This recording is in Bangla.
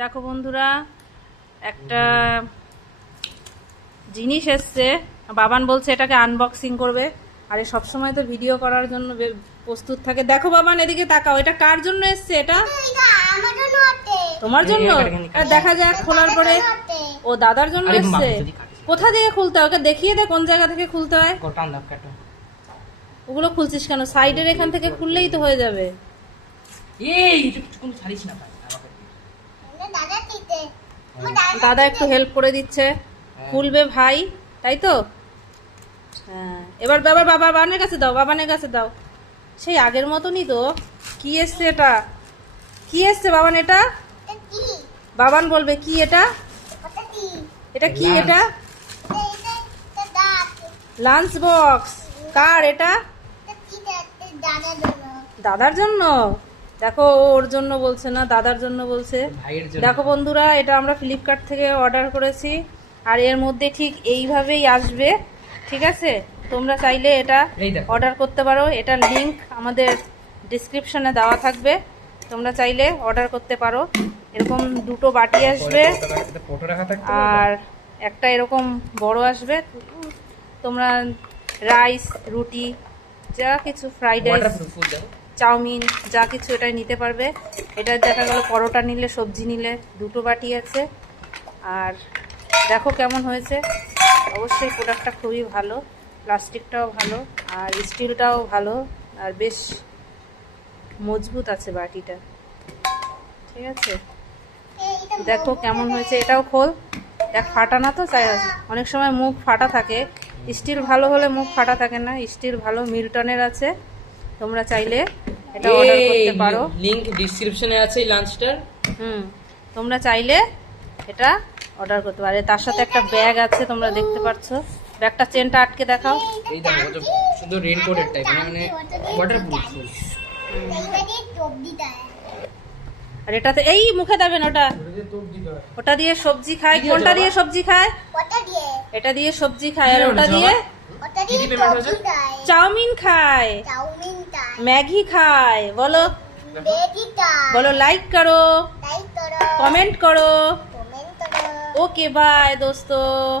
দেখো বন্ধুরা, একটা জিনিস এসছে। বাবান বলছে এটাকে আনবক্সিং করবে। আরে সবসময় তো ভিডিও করার জন্য প্রস্তুত থাকে। দেখো বাবান, এদিকে তাকাও। এটা কার জন্য এসছে? এটা তোমার জন্য। দেখা যাক খোলার পরে। ও দাদার জন্য এসছে। কোথা থেকে খুলতে হয়? ওকে দেখিয়ে দে কোন জায়গা থেকে খুলতে হয়। ওগুলো খুলছিস কেন? সাইডের এখান থেকে খুললেই তো হয়ে যাবে। দাদা একটু হেল্প করে দিচ্ছে। খুলবে ভাই, তাই তো? হ্যাঁ, এবার বাবানের কাছে দাও, বাবানের কাছে দাও। সেই আগের মতনই তো। কি এসছে এটা? কি এসছে বাবান? এটা বাবান বলবে কি এটা? এটা কি? এটা লাঞ্চ বক্স। কার এটা? দাদার জন্য। দেখো, ওর জন্য বলছে না, দাদার জন্য বলছে। দেখো বন্ধুরা, এটা আমরা ফ্লিপকার্ট থেকে অর্ডার করেছি। আর এর মধ্যে ঠিক এইভাবেই আসবে, ঠিক আছে? তোমরা চাইলে এটা অর্ডার করতে পারো। এটার লিংক আমাদের ডিসক্রিপশনে দেওয়া থাকবে। তোমরা চাইলে অর্ডার করতে পারো। এরকম দুটো বাটি আসবে আর একটা এরকম বড় আসবে। তোমরা রাইস, রুটি, যা কিছু, ফ্রাইড রাইস, চাউমিন, যা কিছু এটাই নিতে পারবে। এটা দেখা গেল পরোটা নিলে, সবজি নিলে। দুটো বাটি আছে। আর দেখো কেমন হয়েছে। অবশ্যই প্রোডাক্টটা খুবই ভালো, প্লাস্টিকটাও ভালো আর স্টিলটাও ভালো আর বেশ মজবুত আছে বাটিটা, ঠিক আছে? দেখো কেমন হয়েছে। এটাও খোল, দেখ। ফাটা না তো? চাই অনেক সময় মুখ ফাটা থাকে। স্টিল ভালো হলে মুখ ফাটা থাকে না। স্টিল ভালো, মিল্টনের আছে। তোমরা চাইলে এটা অর্ডার করতে পারো। লিংক ডেসক্রিপশনে আছে এই লাঞ্চটার। তোমরা চাইলে এটা অর্ডার করতে পারো। তার সাথে একটা ব্যাগ আছে, তোমরা দেখতে পাচ্ছ। ব্যাগটা চেনটা আটকে দেখাও। এই দেখো, ওটা শুধু রেইনকোটের টাইপ, মানে ওয়াটারপ্রুফ। আর এটাতে এই মুখে দেবেন ওটা। ওটা দিয়ে সবজি খায়। কোনটা দিয়ে সবজি খায়? এটা দিয়ে সবজি খায়। আর ওটা দিয়ে চাউমিন খায়, ম্যাগি খায়। বলো, বলো লাইক করো, কমেন্ট করো। ओके बाय दोस्तों।